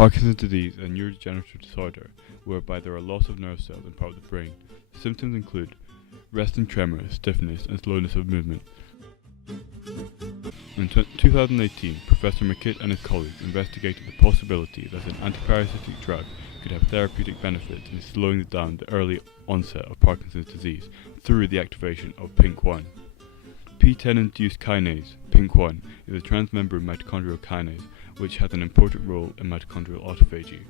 Parkinson's disease is a neurodegenerative disorder whereby there are loss of nerve cells in part of the brain. Symptoms include resting tremor, stiffness, and slowness of movement. In 2018, Professor McKitt and his colleagues investigated the possibility that an antiparasitic drug could have therapeutic benefits in slowing down the early onset of Parkinson's disease through the activation of PINK1. P10-induced kinase, PINK1, is a transmembrane mitochondrial kinase which has an important role in mitochondrial autophagy.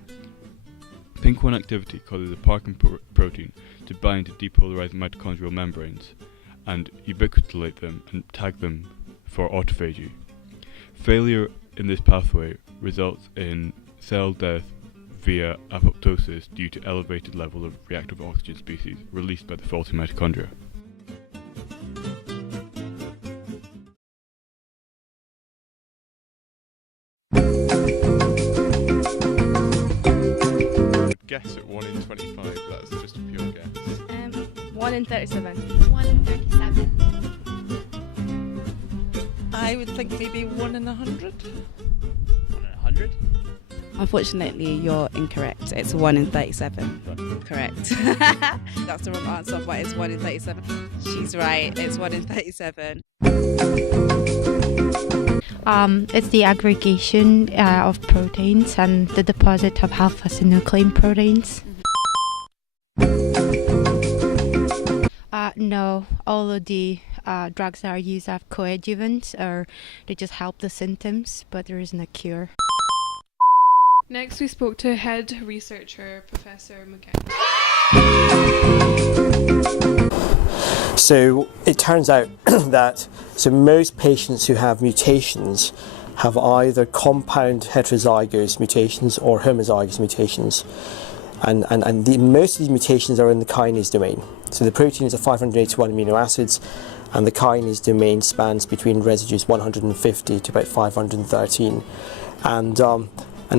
PINK1 activity causes the Parkin protein to bind to depolarized mitochondrial membranes and ubiquitinate them and tag them for autophagy. Failure in this pathway results in cell death via apoptosis due to elevated level of reactive oxygen species released by the faulty mitochondria. Guess at 1 in 25, that's just a pure guess. 1 in 37. 1 in 37. I would think maybe 1 in 100. 1 in 100? Unfortunately, you're incorrect. It's 1 in 37. Correct. That's the wrong answer, but it's 1 in 37. She's right. It's 1 in 37. It's the aggregation of proteins and the deposit of alpha-synuclein proteins. No, all of the drugs that are used as coadjuvants, or they just help the symptoms, but there isn't a cure. Next, we spoke to head researcher Professor McKitt. So it turns out that most patients who have mutations have either compound heterozygous mutations or homozygous mutations. And most of these mutations are in the kinase domain. So the protein is 581 amino acids, and the kinase domain spans between residues 150 to about 513. And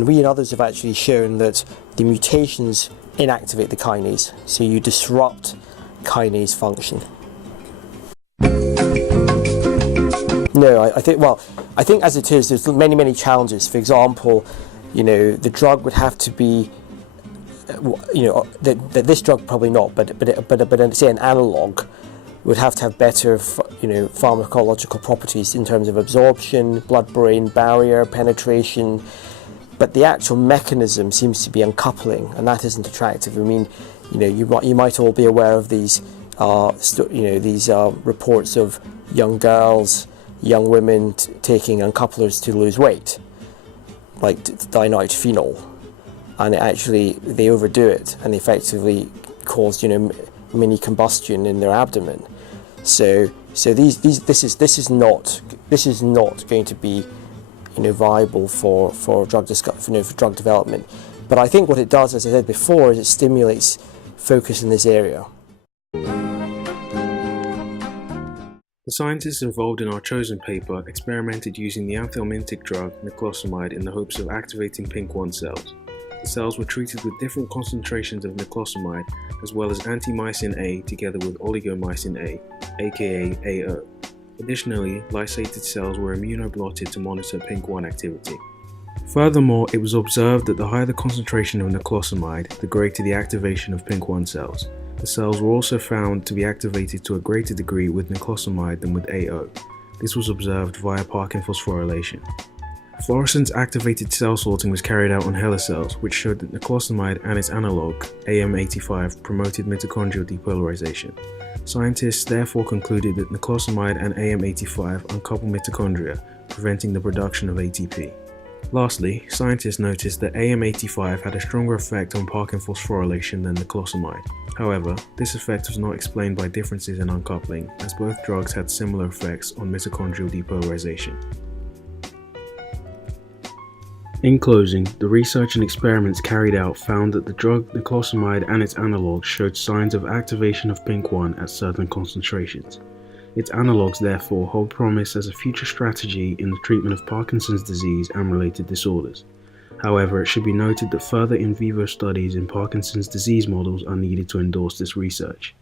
we and others have actually shown that the mutations inactivate the kinase, so you disrupt kinase function. No, I think as it is, there's many challenges. For example, the drug would have to be, this drug probably not, but say an analog would have to have better, pharmacological properties in terms of absorption, blood-brain barrier, penetration. But the actual mechanism seems to be uncoupling, and that isn't attractive. I mean, you might all be aware of these, reports of young girls, young women taking uncouplers to lose weight, like dinitrophenol, and they overdo it, and effectively cause mini combustion in their abdomen. So this is not going to be viable for drug development. But I think what it does, as I said before, is it stimulates focus in this area. The scientists involved in our chosen paper experimented using the anthelmintic drug Niclosamide in the hopes of activating PINK1 cells. The cells were treated with different concentrations of niclosamide as well as anti-mycin A together with oligomycin A, aka AO. Additionally, lysated cells were immunoblotted to monitor PINK1 activity. Furthermore, it was observed that the higher the concentration of niclosamide, the greater the activation of PINK1 cells. The cells were also found to be activated to a greater degree with niclosamide than with AO. This was observed via Parkin phosphorylation. Fluorescence-activated cell sorting was carried out on HeLa cells, which showed that niclosamide and its analogue, AM85, promoted mitochondrial depolarization. Scientists therefore concluded that niclosamide and AM85 uncouple mitochondria, preventing the production of ATP. Lastly, scientists noticed that AM85 had a stronger effect on Parkin phosphorylation than niclosamide. However, this effect was not explained by differences in uncoupling, as both drugs had similar effects on mitochondrial depolarization. In closing, the research and experiments carried out found that the drug niclosamide and its analogues showed signs of activation of PINK1 at certain concentrations. Its analogues therefore hold promise as a future strategy in the treatment of Parkinson's disease and related disorders. However, it should be noted that further in vivo studies in Parkinson's disease models are needed to endorse this research.